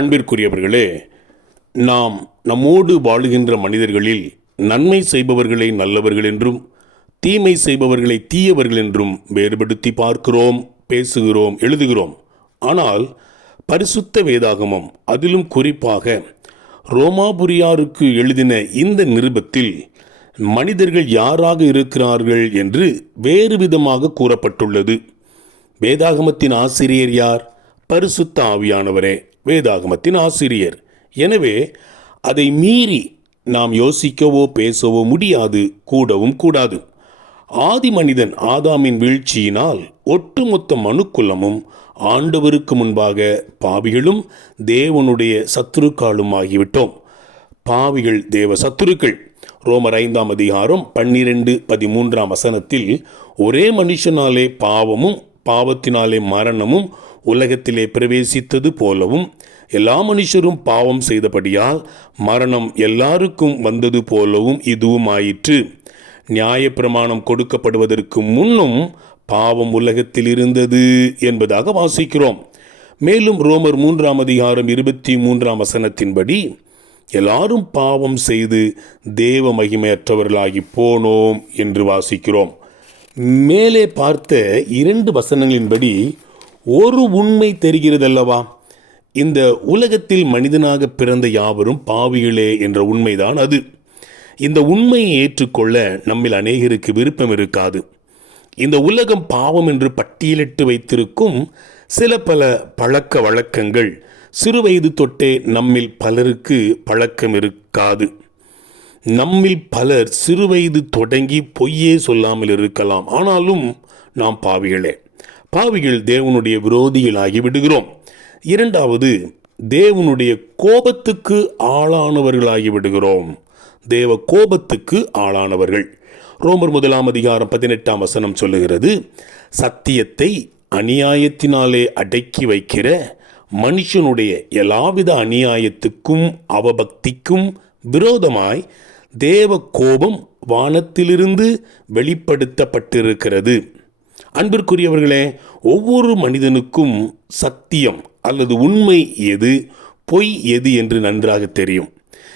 அன்பிற்குரியவர்களே நாம் நம்மோடு வாழுகின்ற மனிதர்களில் நன்மை செய்பவர்களை நல்லவர்கள் என்றும் தீமை செய்பவர்களை தீயவர்கள் என்றும் வேறுபடுத்தி பார்க்கிறோம் பேசுகிறோம் எழுதுகிறோம். ஆனால் பரிசுத்த வேதாகமம் அதிலும் குறிப்பாக ரோமாபுரியாருக்கு எழுதின இந்த நிருபத்தில் மனிதர்கள் யாராக இருக்கிறார்கள் என்று வேறு விதமாக கூறப்பட்டுள்ளது. வேதாகமத்தின் ஆசிரியர் யார்? பரிசுத்த ஆவியானவரே. வேதாகமத்தின் ஆசிரியர். எனவே அதை மீறி நாம் யோசிக்கவோ பேசவோ முடியாது கூடவும் கூடாது. ஆதி மனிதன் ஆதாமின் வீழ்ச்சியினால் ஒட்டுமொத்த மனுக்குலமும் ஆண்டவருக்கு முன்பாக பாவிகளும் தேவனுடைய சத்துருக்காலும் ஆகிவிட்டோம். பாவிகள் தேவ சத்துருக்கள். ரோமர் ஐந்தாம் அதிகாரம் பன்னிரெண்டு பதிமூன்றாம் வசனத்தில் ஒரே மனுஷனாலே பாவமும் பாவத்தினாலே மரணமும் உலகத்திலே பிரவேசித்தது போலவும் எல்லா மனுஷரும் பாவம் செய்தபடியால் மரணம் எல்லாருக்கும் வந்தது போலவும் இதுவும் ஆயிற்று நியாயப்பிரமாணம் கொடுக்கப்படுவதற்கு முன்னும் பாவம் உலகத்தில் இருந்தது என்பதாக வாசிக்கிறோம். மேலும் ரோமர் மூன்றாம் அதிகாரம் இருபத்தி மூன்றாம் வசனத்தின்படி எல்லாரும் பாவம் செய்து தேவ மகிமையற்றவர்களாகி போனோம் என்று வாசிக்கிறோம். மேலே பார்த்த இரண்டு வசனங்களின்படி ஒரு உண்மை தெரிகிறதல்லவா? இந்த உலகத்தில் மனிதனாக பிறந்த யாவரும் பாவிகளே என்ற உண்மைதான் அது. இந்த உண்மையை ஏற்றுக்கொள்ள நம்மில் அநேகருக்கு விருப்பம் இருக்காது. இந்த உலகம் பாவம் என்று பட்டியலிட்டு வைத்திருக்கும் சில பல பழக்க வழக்கங்கள் சிறுவயது தொட்டே நம்மில் பலருக்கு பழக்கம் இருக்காது. நம்மில் பலர் சிறுவயது தொடங்கி பொய்யே சொல்லாமல் இருக்கலாம். ஆனாலும் நாம் பாவிகளே. பாவிகள் தேவனுடைய விரோதிகளாகி விடுகிறோம். இரண்டாவது தேவனுடைய கோபத்துக்கு ஆளானவர்களாகி விடுகிறோம். தேவ கோபத்துக்கு ஆளானவர்கள். ரோமர் முதலாம் அதிகாரம் பதினெட்டாம் வசனம் சொல்லுகிறது சத்தியத்தை அநியாயத்தினாலே அடக்கி வைக்கிற மனுஷனுடைய எல்லாவித அநியாயத்துக்கும் அவபக்திக்கும் விரோதமாய் தேவ கோபம் வானத்திலிருந்து வெளிப்படுத்தப்பட்டிருக்கிறது. அன்பிற்குரியவர்களே ஒவ்வொரு மனிதனுக்கும் சத்தியம் அல்லது உண்மை எது பொய் எது என்று நன்றாக தெரியும்.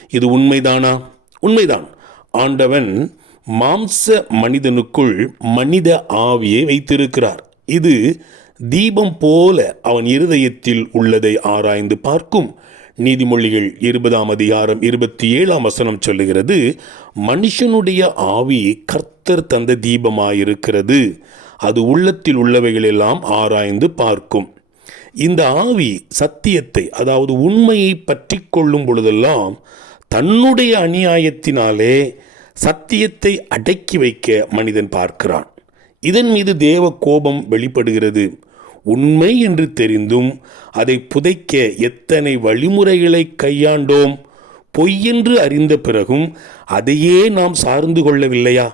இது உண்மைதானா? உண்மைதான். ஆண்டவன் மாம்ச மனிதனுக்குள் மனித ஆவியை வைத்திருக்கிறார். இது தீபம் போல அவன் இருதயத்தில் உள்ளதை ஆராய்ந்து பார்க்கும் நீதிமொழிகள் இருபதாம் அதிகாரம் இருபத்தி ஏழாம் வசனம் சொல்லுகிறது மனுஷனுடைய ஆவி கர்த்தர் தந்த தீபமாயிருக்கிறது. அது உள்ளத்தில் உள்ளவைகளெல்லாம் ஆராய்ந்து பார்க்கும். இந்த ஆவி சத்தியத்தை அதாவது உண்மையை பற்றி கொள்ளும் பொழுதெல்லாம் தன்னுடைய அநியாயத்தினாலே சத்தியத்தை அடக்கி வைக்க மனிதன் பார்க்கிறான். இதன் மீது தேவ கோபம் வெளிப்படுகிறது. உண்மை என்று தெரிந்தும் அதை புதைக்க எத்தனை வழிமுறைகளை கையாண்டோம்? பொய்யென்று அறிந்த பிறகும் அதையே நாம் சார்ந்து கொள்ளவில்லையா?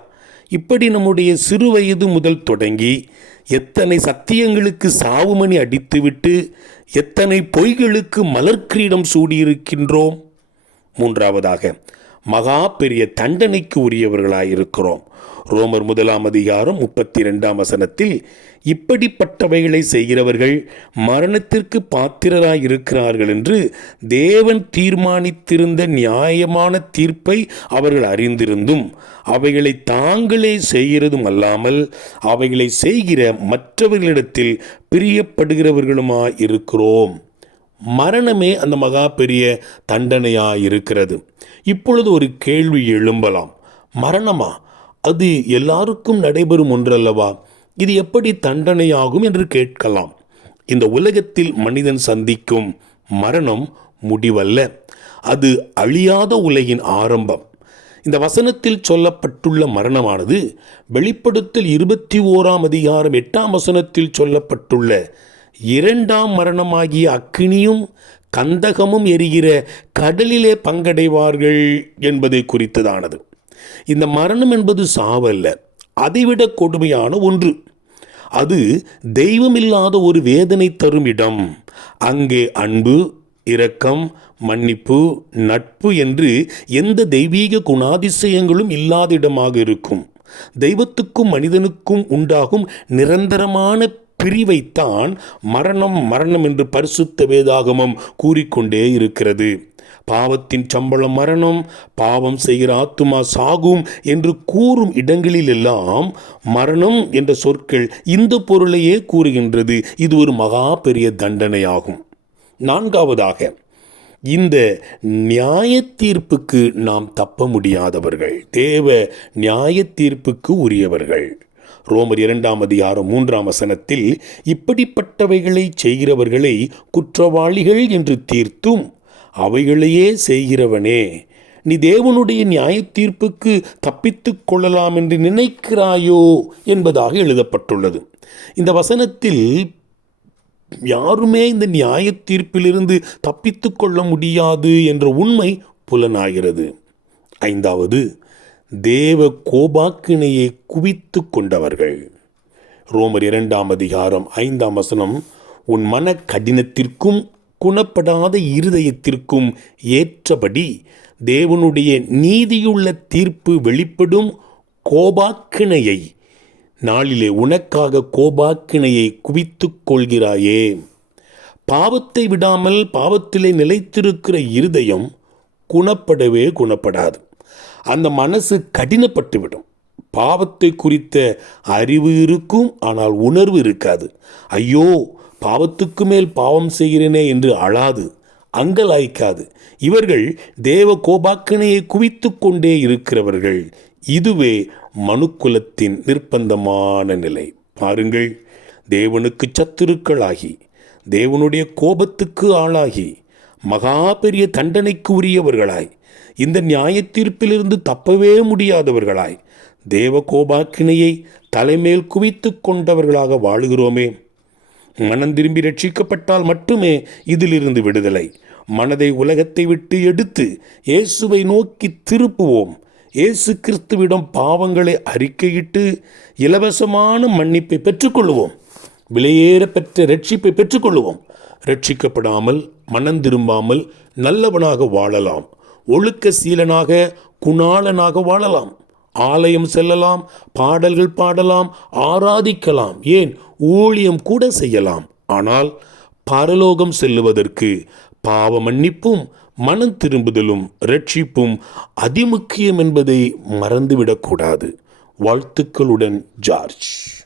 இப்படி நம்முடைய சிறு வயது முதல் தொடங்கி எத்தனை சத்தியங்களுக்கு சாவுமணி அடித்துவிட்டு எத்தனை பொய்களுக்கு மலர்க்கிரீடம் சூடியிருக்கின்றோம்? மூன்றாவதாக மகா பெரிய தண்டனைக்கு உரியவர்களாயிருக்கிறோம். ரோமர் முதலாம் அதிகாரம் முப்பத்தி ரெண்டாம் வசனத்தில் இப்படிப்பட்டவைகளை செய்கிறவர்கள் மரணத்திற்கு பாத்திரராய் இருக்கிறார்கள் என்று தேவன் தீர்மானித்திருந்த நியாயமான தீர்ப்பை அவர்கள் அறிந்திருந்தும் அவைகளை தாங்களே செய்கிறதும் அல்லாமல் அவைகளை செய்கிற மற்றவர்களிடத்தில் பிரியப்படுகிறவர்களுமாய் இருக்கிறோம் மரணமே அந்த மகா பெரிய தண்டனையாக இருக்கிறது. இப்பொழுது ஒரு கேள்வி எழும்பலாம். மரணமா? அது எல்லாருக்கும் நடைபெறும் ஒன்றல்லவா? இது எப்படி தண்டனையாகும் என்று கேட்கலாம். இந்த உலகத்தில் மனிதன் சந்திக்கும் மரணம் முடிவல்ல. அது அழியாத உலகின் ஆரம்பம். இந்த வசனத்தில் சொல்லப்பட்டுள்ள மரணமானது வெளிப்படுத்தல் இருபத்தி ஓராம் அதிகாரம் எட்டாம் வசனத்தில் சொல்லப்பட்டுள்ள இரண்டாம் மரணமாகிய அக்கினியும் கந்தகமும் எரிகிற கடலிலே பங்கடைவார்கள் என்பதை குறித்ததானது. இந்த மரணம் என்பது சாவல்ல அதைவிட கொடுமையான ஒன்று. அது தெய்வமில்லாத ஒரு வேதனை தரும் இடம். அங்கே அன்பு இரக்கம் மன்னிப்பு நட்பு என்று எந்த தெய்வீக குணாதிசயங்களும் இல்லாத இடமாக இருக்கும். தெய்வத்துக்கும் மனிதனுக்கும் உண்டாகும் நிரந்தரமான பிரிவைத்தான் மரணம் மரணம் என்று பரிசுத்த வேதாகமம் கூறிக்கொண்டே இருக்கிறது. பாவத்தின் சம்பளம் மரணம் பாவம் செய்கிற ஆத்துமா சாகும் என்று கூறும் இடங்களிலெல்லாம் மரணம் என்ற சொற்கள் இந்த பொருளையே கூறுகின்றது. இது ஒரு மகா பெரிய தண்டனையாகும். நான்காவதாக இந்த நியாய தீர்ப்புக்கு நாம் தப்ப முடியாதவர்கள் தேவ நியாய தீர்ப்புக்கு உரியவர்கள். ரோமர் இரண்டாம் அதிகாரம் மூன்றாம் வசனத்தில் இப்படிப்பட்டவைகளை செய்கிறவர்களை குற்றவாளிகள் என்று தீர்த்தும். அவைகளையே செய்கிறவனே நீ தேவனுடைய நியாய தீர்ப்புக்கு தப்பித்துக் கொள்ளலாம் என்று நினைக்கிறாயோ? என்பதாக எழுதப்பட்டுள்ளது. இந்த வசனத்தில் யாருமே இந்த நியாய தீர்ப்பிலிருந்து தப்பித்துக் கொள்ள முடியாது என்ற உண்மை புலனாகிறது. ஐந்தாவது தேவ கோபாக்கினையை குவித்து கொண்டவர்கள். ரோமர் இரண்டாம் அதிகாரம் ஐந்தாம் வசனம் உன் மன கடினத்திற்கும் குணப்படாத இருதயத்திற்கும் ஏற்றபடி தேவனுடைய நீதியுள்ள தீர்ப்பு வெளிப்படும் கோபாக்கினையை நாளிலே உனக்காக கோபாக்கினையை குவித்துக் கொள்கிறாயே. பாவத்தை விடாமல் பாவத்திலே நிலைத்திருக்கிற இருதயம் குணப்படவே குணப்படாது. அந்த மனசு கடினப்பட்டுவிடும். பாவத்தை குறித்த அறிவு இருக்கும் ஆனால் உணர்வு இருக்காது. ஐயோ பாவத்துக்கு மேல் பாவம் செய்கிறேனே என்று அழாது அங்கலாய்க்காது. இவர்கள் தேவ கோபாக்கினையை குவித்து கொண்டே இருக்கிறவர்கள். இதுவே மனுக்குலத்தின் நிர்பந்தமான நிலை. பாருங்கள் தேவனுக்கு சத்துருக்களாகி தேவனுடைய கோபத்துக்கு ஆளாகி மகா பெரிய தண்டனைக்கு உரியவர்களாய் இந்த நியாய தீர்ப்பிலிருந்து தப்பவே முடியாதவர்களாய் தேவ கோபாக்கினையை தலைமேல் குவித்து கொண்டவர்களாக வாழுகிறோமே. மனம் திரும்பி ரட்சிக்கப்பட்டால் மட்டுமே இதிலிருந்து விடுதலை. மனதை உலகத்தை விட்டு எடுத்து இயேசுவை நோக்கி திருப்புவோம். இயேசு கிறிஸ்துவிடம் பாவங்களை அறிக்கையிட்டு இலவசமான மன்னிப்பை பெற்றுக்கொள்வோம் விலையேற பெற்ற ரட்சிப்பை பெற்றுக்கொள்வோம் ரட்சிக்கப்படாமல் மனம் திரும்பாமல் நல்லவனாக வாழலாம். ஒழுக்க சீலனாக குணாளனாக வாழலாம். ஆலயம் செல்லலாம் பாடல்கள் பாடலாம் ஆராதிக்கலாம். ஏன்? ஊழியம் கூட செய்யலாம். ஆனால் பரலோகம் செல்லுவதற்கு பாவ மன்னிப்பும் மனம் திரும்புதலும் ரட்சிப்பும் அதிமுக்கியம் என்பதை மறந்துவிடக்கூடாது. வாழ்த்துக்களுடன் ஜார்ஜ்.